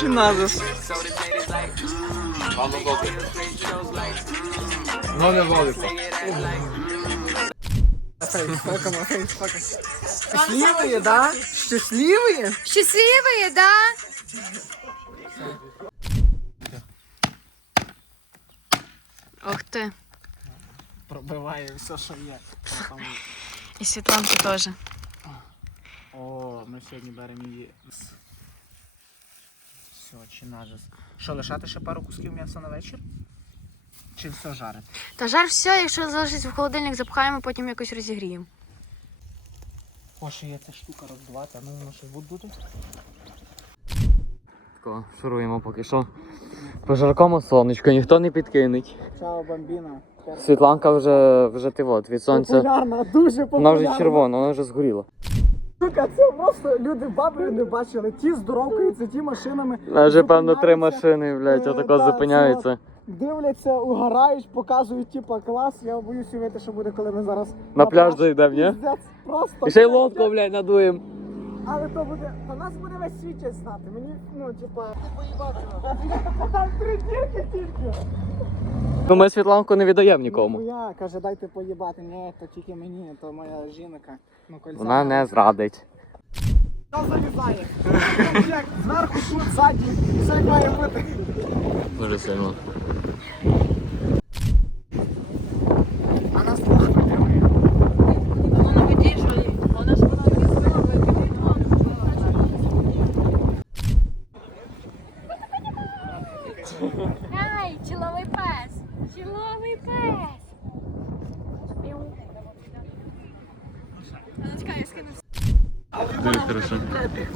чи назис? Ну не воліко. Щасливые, да? Щасливые? Счастливые, да? Ух ти. Пробиває все, що є. Там- І Світланки теж. О, ми сьогодні беремо її. з- чи назис. Що, лишати ще пару кусків м'яса на вечір? Чи все жарити? Та жар все, якщо залишиться в холодильник, запхаємо, потім якось розігріємо. О, ще є ця штука роздувати, а ну воно ще буде. Тако, шуруємо поки що. По жаркому сонечку, ніхто не підкинеть. Чао, бомбіна. Світланка вже, вже ти от, від сонця. Популярна, дуже популярна. Вона вже червона, вона вже згоріла. Сука, це просто люди баби не бачили. Ті здоровкаються, ті машинами. Вона вже, певно, три машини, блядь, Е, отако та, зупиняються. Дивляться, угорають, показують, типа клас. Я боюсь уявити, що буде, коли ми зараз На пляж зайдемо, ні? Просто. І ще й лодку, блядь, надуємо. Але то буде. То нас буде весь світ знати. Мені, ну, типа. Там три дірки тільки. Ну ми Світланку не віддаємо нікому. Ну, я, каже, дайте поїбати. Ні, то тільки мені, то моя жінка. Ну, кольця. Вона не зрадить. Та залізає. Зверху, тут, ззаді. Все має бути. Дуже сильно.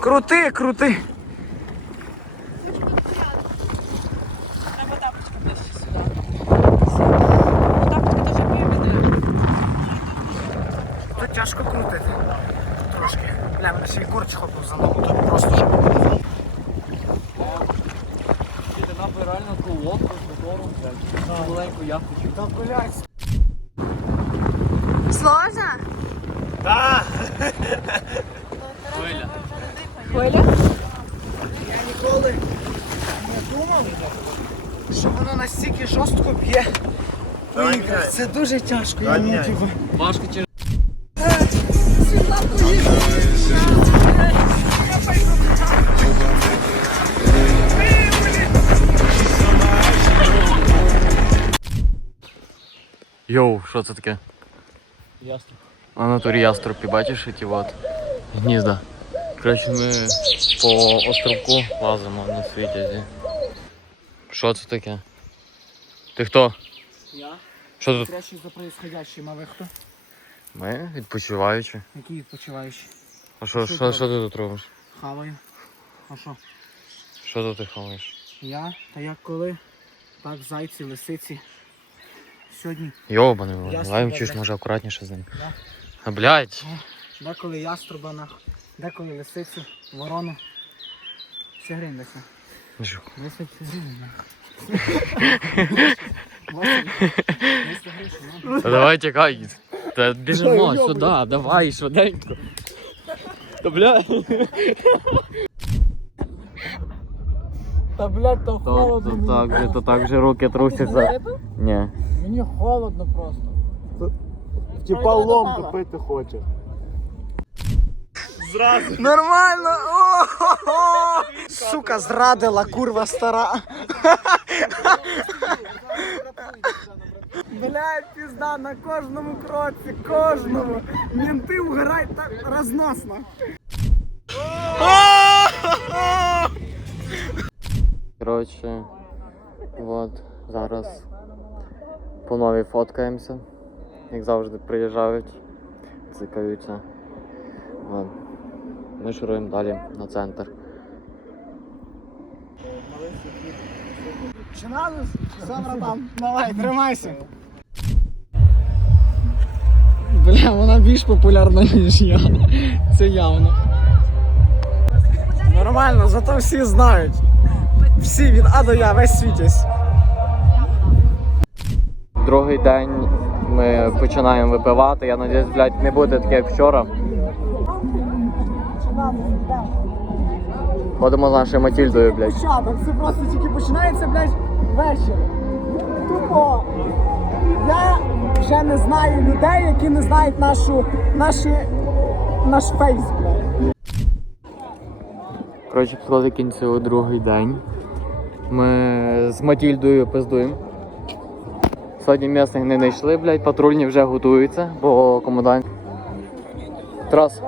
Крути, крути. Тут тяжко крутити. Трошки. Бля, мене ще й корч хопив за ногу, тобі просто щоб. Ти нахуй реально колодку з мотором, блядь. Маленьку яхту. Та блядь. Сложно? Я ніколи не думав, що воно настільки жорстко б'є. по іграх. Це дуже тяжко. Я не типу. Важко через... Йоу, що це таке? А на турі яструбі, бачиш ті от гнізда. Коротше, ми по островку лазимо на світязі. Що це таке? Ти хто? Я? Що тут? Трящий за происходящим, а ви хто? Ми відпочиваючи. Які відпочиваючі? А що, Що що, ти тут робиш? Хаваю. А що? Що тут ти хаваєш? Я? Та як коли? Так, зайці, лисиці. Сьогодні Йобаний, Яструба, лайм чуєш, може акуратніше з ним. Да. А блядь, деколи яструба нахуй, деколи лисицю, ворону. Все гривень десь. ну що, 10 гривень нахуй. 200 гривень, ну. Та давай тікай. Та біжимо йобаний. сюди, давай, швиденько. Та блядь. Та блядь, то То, холодно. то, мені так, же, просто. то так же руки трусяться. Ні. Мені холодно просто. Типа лом топити хоче. Нормально! О-хо-хо! Сука, зрадила, курва стара. Блядь, пізда на кожному кроці, кожному. Менти угорають так розносно. Коротше. От, зараз по новій фоткаємося. Як завжди приїжджають, цикаються. От. Ми шуруємо далі на центр. Починали? Все, братан, давай, тримайся. Бля, вона більш популярна, ніж я. Це явно. Нормально, зато всі знають. Всі від А до Я, весь світязь. Другий день ми починаємо випивати. Я надіюсь, блядь, не буде таке, як вчора. Ходимо з нашою Матільдою, блядь. Початок, це просто тільки починається, блядь, вечір. Тупо. Я вже не знаю людей, які не знають нашу, наші, наш фейс, блядь. Коротше, підходить кінцю другий день. Ми з Матільдою пиздуємо. Сьогодні місних не знайшли, блядь, патрульні вже готуються, бо комендант. Тарас,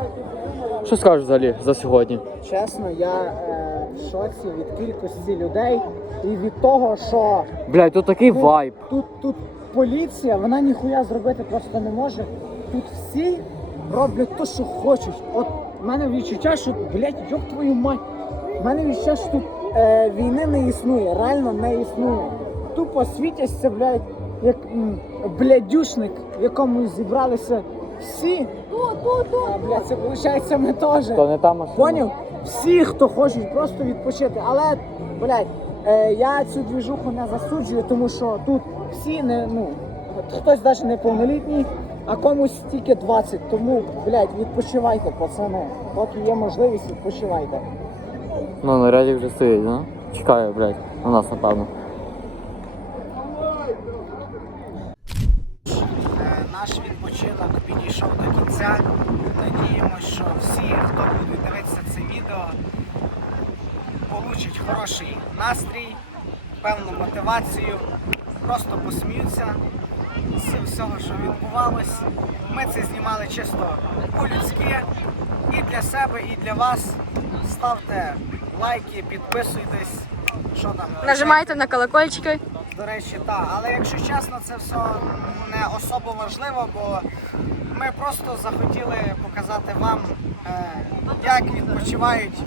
що скажеш взагалі за сьогодні? Чесно, я е, в шоці від кількості людей і від того, що Блядь, тут такий вайб. тут, тут поліція, вона ніхуя зробити просто не може. Тут всі роблять те, що хочуть. От в мене відчуття, що, блядь, йоб твою мать. В мене відчуття, що тут е, війни не існує, реально не існує. Тупо світяться, блядь, як м, блядюшник, в якому зібралися всі. А, блядь, це виходить ми теж. То не та машина. Поняв? Всі, хто хочуть просто відпочити. Але, блядь, е, я цю двіжуху не засуджую, тому що тут всі не, ну, хтось навіть неповнолітній, а комусь тільки 20. Тому, блядь, відпочивайте, пацани. Поки є можливість, відпочивайте. Ну, наряді вже стоїть, ну? Чекає, блядь, на нас, напевно. Е, Наш відпочинок підійшов до кінця. Надіємося, що всі, хто буде дивитися це відео, получать хороший настрій, певну мотивацію, просто посміються з всього, що відбувалось. Ми це знімали чисто по-людськи і для себе, і для вас. Ставте лайки, підписуйтесь. Що там? Нажимайте на колокольчики. До речі, так. Але якщо чесно, це все не особо важливо, бо ми просто захотіли показати вам, е, як відпочивають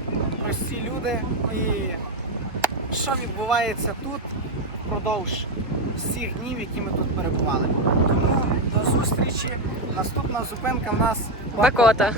прості люди і що відбувається тут впродовж всіх днів, які ми тут перебували. Тому до зустрічі. Наступна зупинка в нас Бакота.